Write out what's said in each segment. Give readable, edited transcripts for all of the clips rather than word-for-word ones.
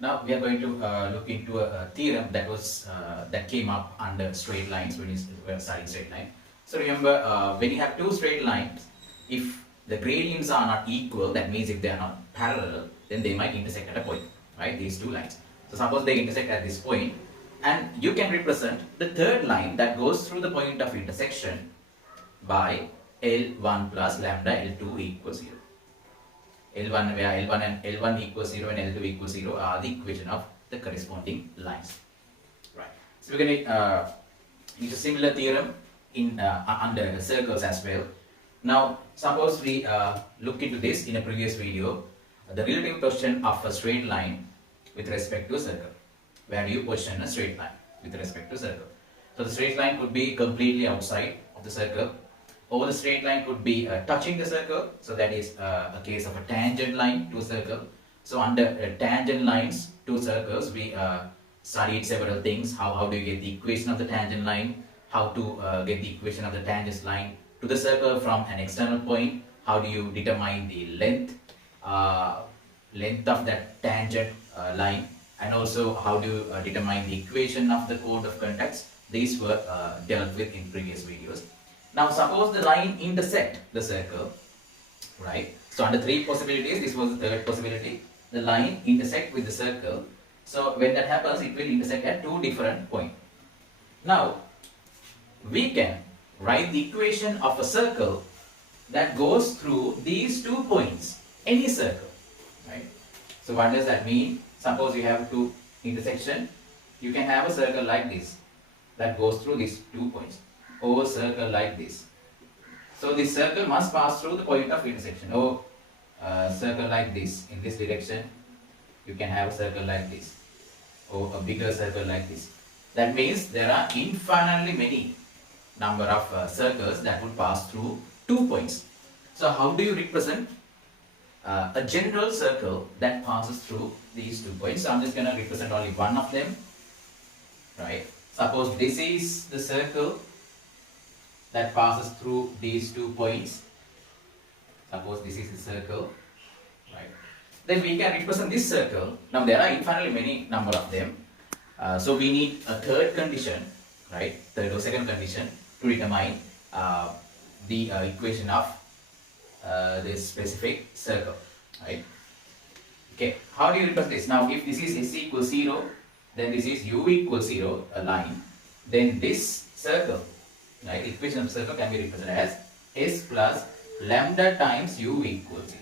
Now we are going to look into a theorem that came up under straight lines when we were studying straight line. So remember, when you have two straight lines, if the gradients are not equal, that means if they are not parallel, then they might intersect at a point, right? These two lines. So suppose they intersect at this point, and you can represent the third line that goes through the point of intersection by L1 plus lambda L2 equals 0. L1 where L1 and L1 equals 0 and L2 equals 0 are the equation of the corresponding lines. Right. So we're going to use a similar theorem in under circles as well. Now suppose we look into this in a previous video, the relative position of a straight line with respect to a circle. Where do you position a straight line with respect to a circle? So the straight line could be completely outside of the circle, or the straight line could be touching the circle, so that is a case of a tangent line to a circle. So under tangent lines to circles, we studied several things. How do you get the equation of the tangent line, how to get the equation of the tangent line to the circle from an external point, how do you determine the length of that tangent line, and also how do you determine the equation of the code of contacts. These were dealt with in previous videos. Now suppose the line intersect the circle, right? So under three possibilities, this was the third possibility. The line intersect with the circle. So when that happens, it will intersect at two different points. Now we can write the equation of a circle that goes through these 2 points, any circle, right? So what does that mean? Suppose you have two intersection, you can have a circle like this that goes through these 2 points, or a circle like this. So this circle must pass through the point of intersection, or a circle like this in this direction. You can have a circle like this, or a bigger circle like this. That means there are infinitely many number of circles that would pass through 2 points. So how do you represent a general circle that passes through these 2 points? So I'm just going to represent only one of them, right? Suppose this is the circle that passes through these 2 points. Suppose this is the circle, right? Then we can represent this circle. Now there are infinitely many number of them. So we need a third condition, right? Third or second condition to determine the equation of this specific circle, right? Okay, how do you represent this? Now if this is s equals 0, then this is u equals 0, a line. Then this circle, right, equation of the circle can be represented as s plus lambda times u equals 0.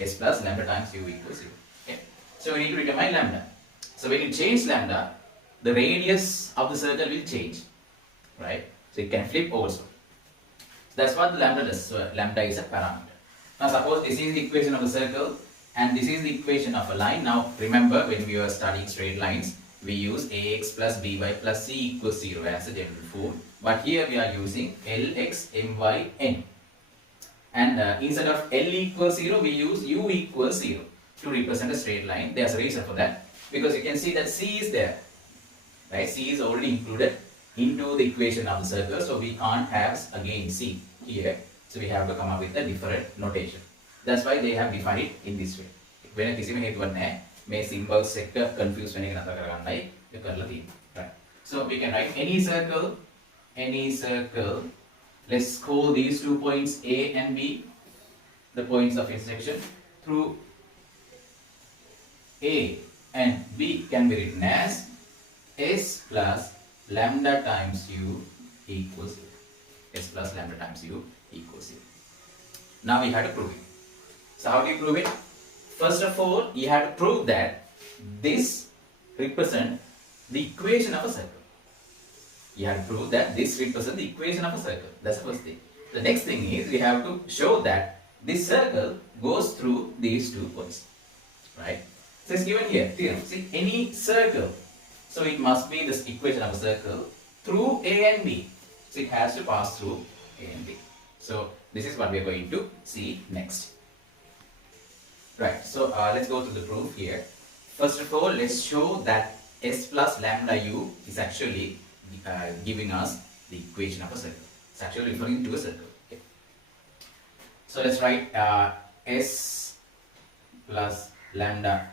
S plus lambda times u equals 0. Okay, so we need to determine lambda. So when you change lambda, the radius of the circle will change, right? So it can flip also. So that's what the lambda does. So lambda is a parameter. Now suppose this is the equation of the circle and this is the equation of a line. Now remember, when we were studying straight lines, we use ax plus by plus c equals 0 as a general form. But here we are using lx my n. And instead of L equals 0, we use U equals 0 to represent a straight line. There's a reason for that. Because you can see that C is there. Right? C is already included into the equation of the circle. So we can't have again C here. So we have to come up with a different notation. That's why they have defined it in this way. When किसी में हेतु बनना है, मैं symbol से confuse होने का नता करना है, ये कर लेती है. Right? So we can write any circle. Let's call these 2 points A and B, the points of intersection. Through A and B can be written as S plus lambda times U equals 0. S plus lambda times U equals 0. Now we have to prove it. So how do you prove it? First of all, you have to prove that this represents the equation of a circle. You have to prove that this represents the equation of a circle. That's the first thing. The next thing is we have to show that this circle goes through these 2 points. Right? So it's given here. See, any circle. So it must be this equation of a circle through A and B. So it has to pass through A and B. So this is what we are going to see next. Right. So let's go to the proof here. First of all, let's show that S plus lambda U is actually giving us the equation of a circle. It's actually referring to a circle. Okay. So let's write S plus lambda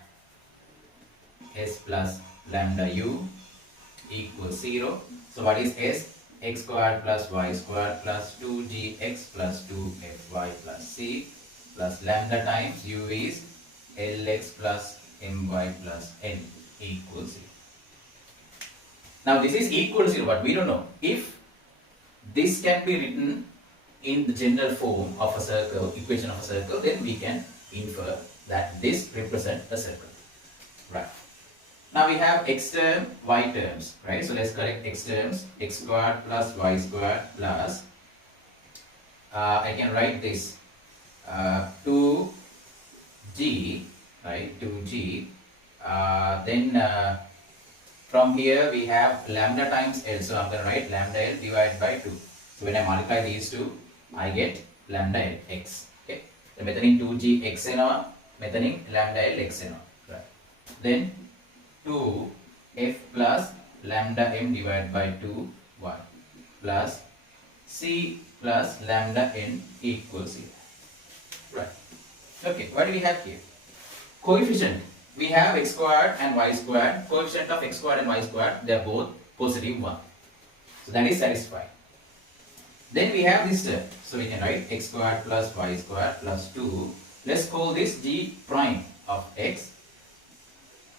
s plus lambda u equals 0. So what is s? X squared plus y squared plus 2gx plus 2fy plus c plus lambda times u is lx plus my plus n equals 0. Now this is equal to 0, but we don't know. If this can be written in the general form of a circle, equation of a circle, then we can infer that this represents a circle. Right. Now we have x term, y terms, right? So let's correct x terms, x squared plus y squared plus, I can write this 2g, right? 2g. Then from here we have lambda times L. So I'm going to write lambda L divided by 2. So when I multiply these two, I get lambda L x. Okay. So method 2g x n or method lambda L x n or. Right. Then 2 f plus lambda m divided by 2 y plus c plus lambda n equals 0. Right. Okay. What do we have here? Coefficient. We have x squared and y squared. Coefficient of x squared and y squared, they are both positive 1. So that is satisfied. Then we have this term. So we can write x squared plus y squared plus 2. Let's call this g prime of x,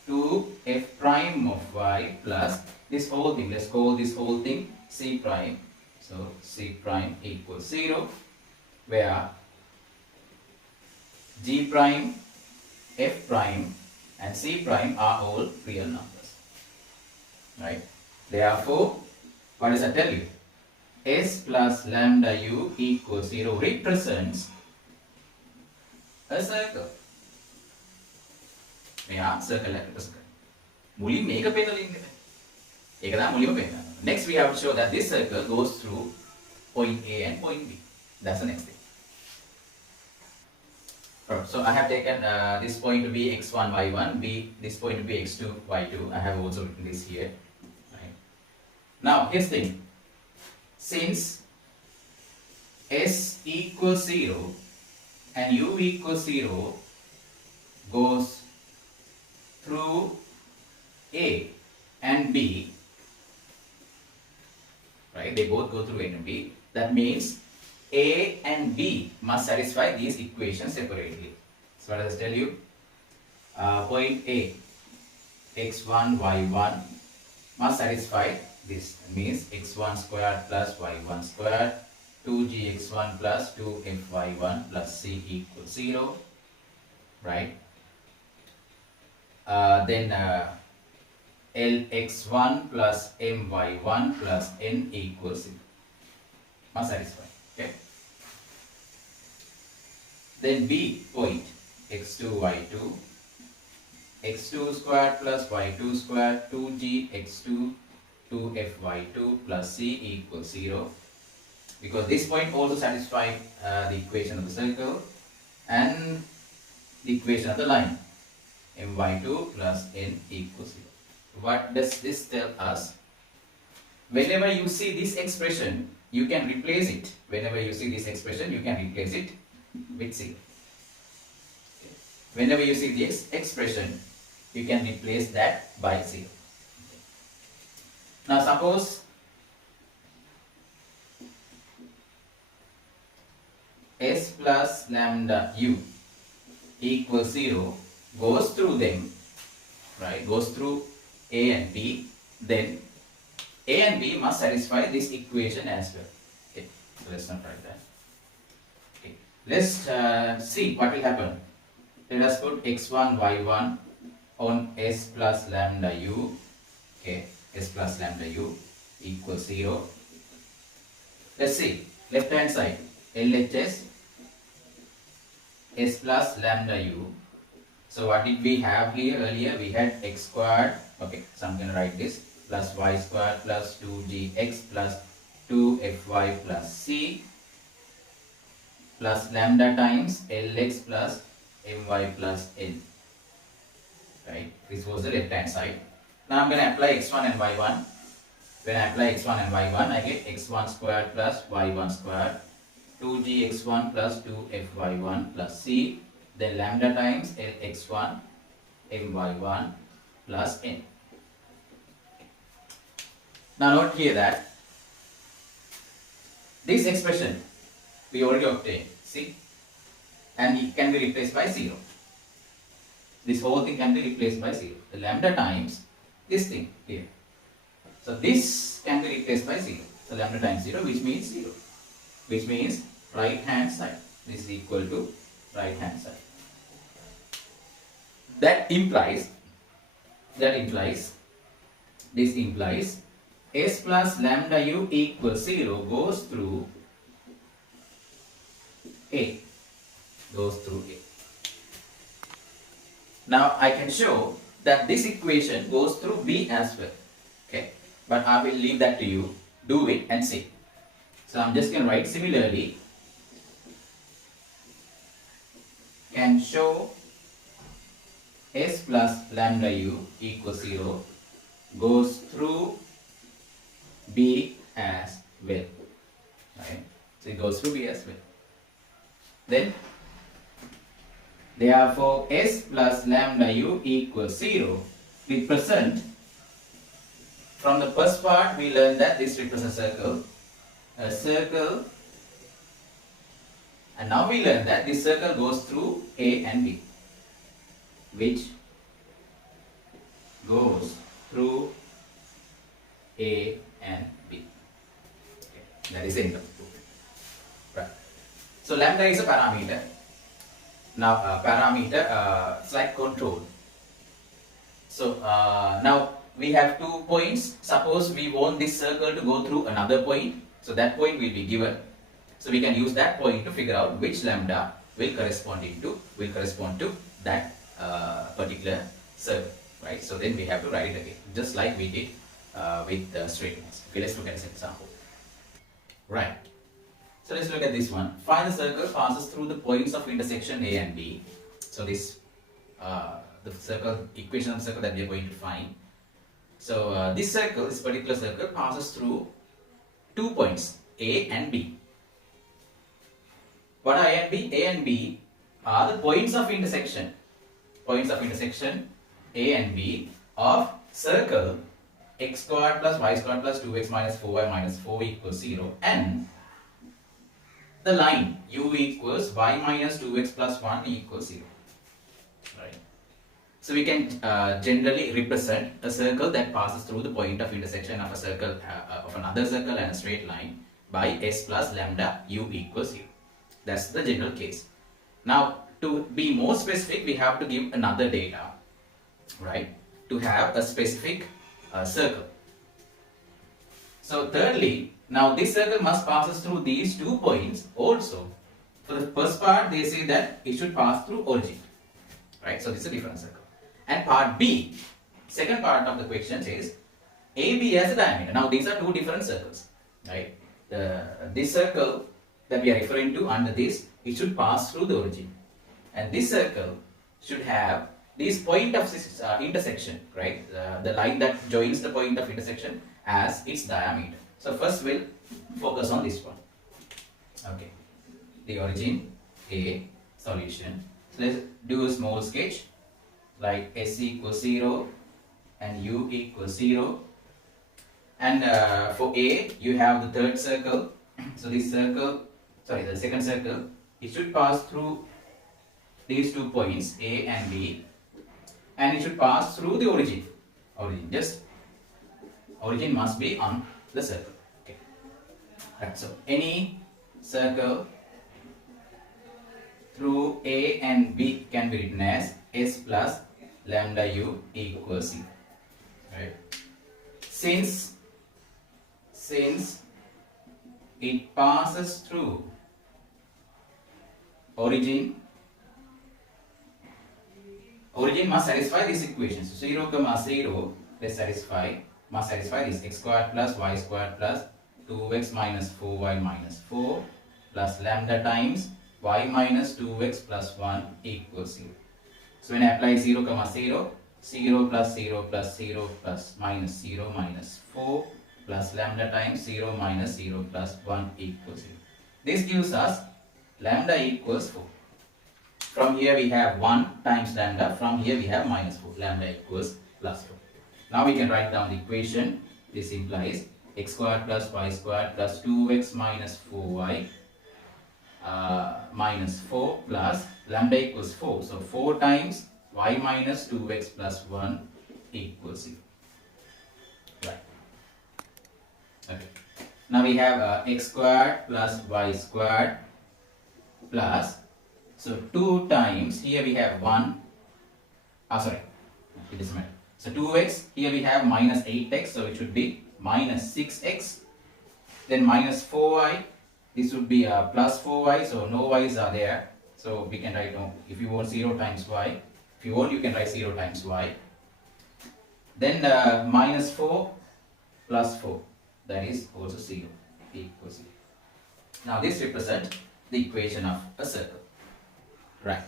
2 f prime of y plus this whole thing. Let's call this whole thing c prime. So c prime equals 0, where g prime, f prime and c prime are all real numbers. Right? Therefore, what does that tell you? S plus lambda u equals 0 represents a circle. මෙයා circle එක represent කරනවා. මුලින් මේක පෙන්නලා ඉන්නේ. ඒක තමයි මුලින්ම පෙන්නනවා. Next we have to show that this circle goes through point A and point B. That's the next thing. Alright, so I have taken this point to be x1, y1, this point to be x2, y2. I have also written this here. Right. Now, here's the thing. Since s equals 0 and u equals 0 goes through A and B, right? They both go through A and B. That means A and B must satisfy these equations separately. So what does it tell you? Point A, x1, y1 must satisfy this. It means x1 squared plus y1 squared, 2gx1 plus 2fy1 plus c equals 0. Right? Then lx1 plus my1 plus n equals 0. Must satisfy. Okay. Then B point x2 y2, x2 squared plus y2 squared, 2g x2 2fy2 plus c equals 0, because this point also satisfies the equation of the circle and the equation of the line, my2 plus n equals 0. What does this tell us? Whenever you see this expression, you can replace it. Whenever you see this expression, you can replace it with 0. Okay. Whenever you see this expression, you can replace that by 0. Okay. Now suppose s plus lambda u equals 0 goes through them, right? Goes through A and B, then A and B must satisfy this equation as well. Okay, so let's not write that. Okay, let's see what will happen. Let us put x1, y1 on s plus lambda u. Okay, s plus lambda u equals 0. Let's see, left hand side, LHS s plus lambda u. So what did we have here earlier? We had x squared. Okay, so I'm going to write this, plus y squared plus 2gx plus 2fy plus c plus lambda times lx plus my plus n. Right, this was the left hand side. Now I'm going to apply x1 and y1. When I apply x1 and y1, I get x1 squared plus y1 squared, 2gx1 plus 2fy1 plus c, then lambda times lx1 my1 plus n. Now note here that this expression we already obtained, see, and it can be replaced by 0. This whole thing can be replaced by 0. The lambda times this thing here. So this can be replaced by 0. So lambda times 0, which means 0. Which means right hand side. This is equal to right hand side. This implies s plus lambda u equals 0 goes through A. Now I can show that this equation goes through B as well. Okay, but I will leave that to you. Do it and see. So I'm just going to write similarly. Can show s plus lambda u equals 0 goes through B as well. Right? So it goes through B as well. Then therefore s plus lambda u equals 0 represent, from the first part we learned that this represents a circle, and now we learn that this circle goes through A and B, which goes through A and B. Okay. That is the end of the proof. Right. So lambda is a parameter. Now parameter it's like control. So now we have 2 points. Suppose we want this circle to go through another point, so that point will be given. So we can use that point to figure out which lambda will correspond to that particular circle, right? So then we have to write it again, just like we did with the straight lines. Okay, let's look at this example. Right. So let's look at this one. Find the circle passes through the points of intersection A and B. So this the circle equation of circle that we are going to find. So this particular circle passes through 2 points A and B. What are A and B? A and B are the points of intersection. Points of intersection A and B of circle x squared plus y squared plus 2x minus 4y minus 4 equals 0, and the line u equals y minus 2x plus 1 equals 0. Right. So we can generally represent a circle that passes through the point of intersection of a circle of another circle and a straight line by s plus lambda u equals 0. That's the general case. Now to be more specific, we have to give another data, right, to have a specific circle. So thirdly, now this circle must passes through these 2 points also. For the first part, they say that it should pass through origin, right? So this is a different circle. And part B, second part of the question says AB as a diameter. Now these are 2 different circles, right? This circle that we are referring to under this, it should pass through the origin, and this circle should have this point of intersection, right? The line that joins the point of intersection as its diameter. So first we'll focus on this one. Okay, the origin A, solution. So let's do a small sketch, like s equals 0 and u equals 0. And for A, you have the third circle. So this circle, the second circle, it should pass through these 2 points A and B, and it should pass through the origin. Origin must be on the circle. Okay. Right. So any circle through A and B can be written as s plus lambda u equals 0. Right. Since it passes through origin must satisfy this equation. So 0, 0 must satisfy this x squared plus y squared plus 2x minus 4y minus 4 plus lambda times y minus 2x plus 1 equals 0. So when I apply 0, 0, 0 plus 0 plus 0 plus minus 0 minus 4 plus lambda times 0 minus 0 plus 1 equals 0. This gives us lambda equals 4. From here we have 1 times lambda. From here we have minus 4. Lambda equals plus 4. Now we can write down the equation. This implies x squared plus y squared plus 2x minus 4y minus 4 plus lambda equals 4. So 4 times y minus 2x plus 1 equals 0. Right. Okay. Now we have x squared plus y squared plus, so 2 times, here we have 1, sorry, it doesn't matter. So 2x, here we have minus 8x, so it should be minus 6x. Then minus 4y, this would be plus 4y, so no y's are there. So we can write, if you want 0 times y, if you want you can write 0 times y. Then minus 4 plus 4, that is also 0, equals 0. Now this represents the equation of a circle. Right.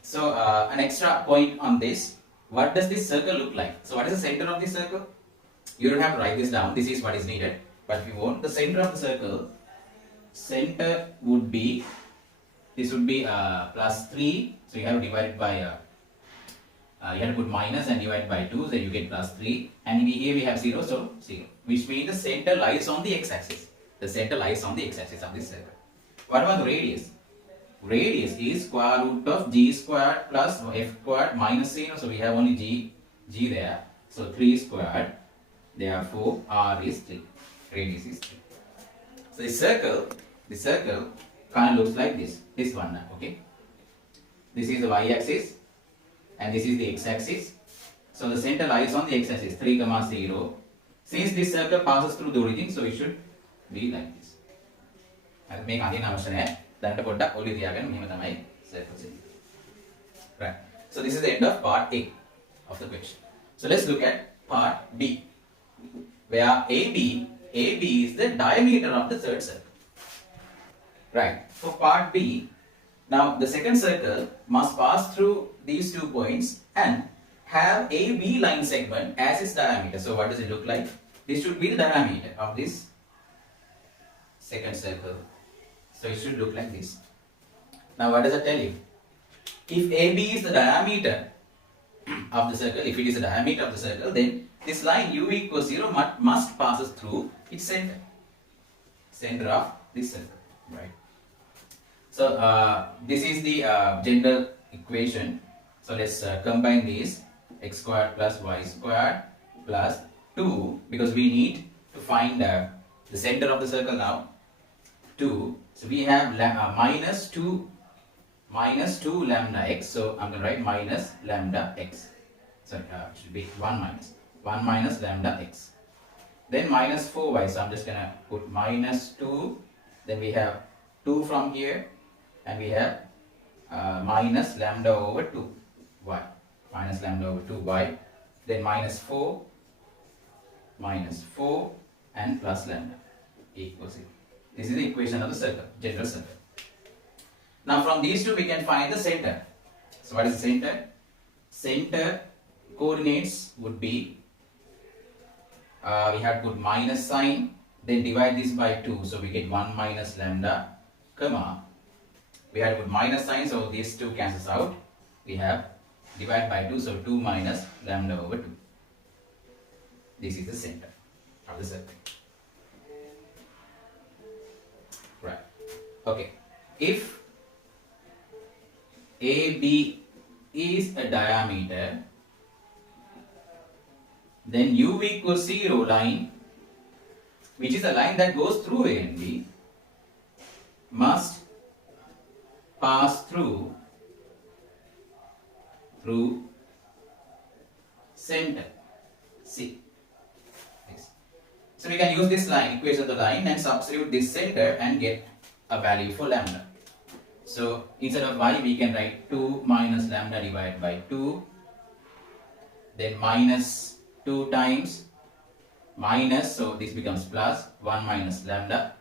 So an extra point on this, what does this circle look like? So what is the center of this circle? You don't have to write this down, this is what is needed. But if you want the center of the circle, center would be, this would be plus 3, so you have to divide it by, you have to put minus and divide by 2, so you get plus 3. And here we have 0, so 0. Which means the center lies on the x-axis. The center lies on the x-axis of this circle. What about the radius? Radius is square root of g squared plus f squared minus 0. So we have only g there. So 3 squared. Therefore r is 3. Radius is 3. So the circle kind of looks like this. This one now, okay? This is the y-axis and this is the x-axis. So the center lies on the x-axis 3, 0. Since this circle passes through the origin, so it should be like this. Make right. So this is the end of part A of the question. So let's look at part B, where AB is the diameter of the third circle. Right. For part B, now the second circle must pass through these 2 points and have AB line segment as its diameter. So what does it look like? This should be the diameter of this second circle. So it should look like this. Now what does it tell you? If AB is the diameter of the circle, if it is the diameter of the circle, then this line u equals 0 must passes through its center of this circle, right? So this is the general equation. So let's combine these, x squared plus y squared plus 2, because we need to find the center of the circle now, 2. So we have minus 2 lambda x. So I'm going to write minus lambda x. Sorry, it should be 1 minus lambda x. Then minus 4y. So I'm just going to put minus 2. Then we have 2 from here. And we have minus lambda over 2y. Minus lambda over 2y. Then minus 4 and plus lambda equals 0. This is the equation of the circle, general circle. Now from these two we can find the center. So what is the center? Center coordinates would be, we have to put minus sign, then divide this by 2, so we get 1 minus lambda, comma, we have to put minus sign, so these two cancels out. We have divide by 2, so 2 minus lambda over 2. This is the center of the circle. Right. Okay. If AB is a diameter, then U equals 0 line, which is a line that goes through A and B, must pass through center C. Yes. So we can use this line, equation of the line, and substitute this center and get a value for lambda. So instead of y, we can write 2 minus lambda divided by 2, then minus 2 times minus, so this becomes plus 1 minus lambda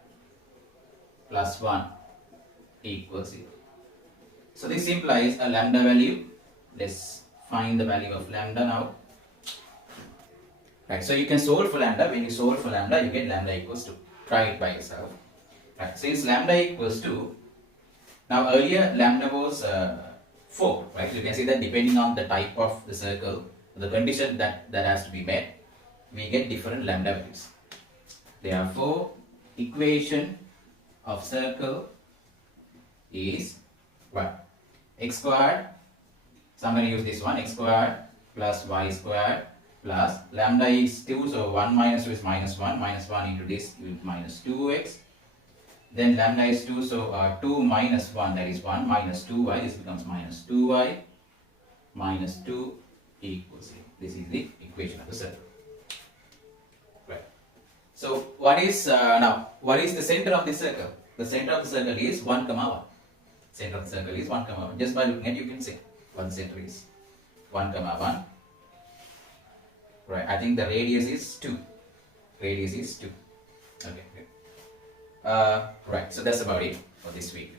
plus 1 equals 0. So this implies a lambda value. Let's find the value of lambda now. Right, so you can solve for lambda. When you solve for lambda, you get lambda equals 2. Try it by yourself. Right, since lambda equals 2, now earlier lambda was 4, right? You can see that depending on the type of the circle, the condition that has to be met, we get different lambda values. Therefore, equation of circle is what? X squared. So I'm going to use this one, x squared plus y squared plus lambda is 2, so 1 minus 2 is minus 1, minus 1 into this is minus 2x. Then lambda is 2, so 2 minus 1, that is 1, minus 2y, this becomes minus 2y, minus 2 equals 0. This is the equation of the circle. Right. So what is what is the center of the circle? The center of the circle is 1, 1. Center of the circle is 1, 1. Just by looking at it, you can see what the center is. 1, 1. Right. I think the radius is 2. Radius is 2. Okay. Good. Right. So that's about it for this week.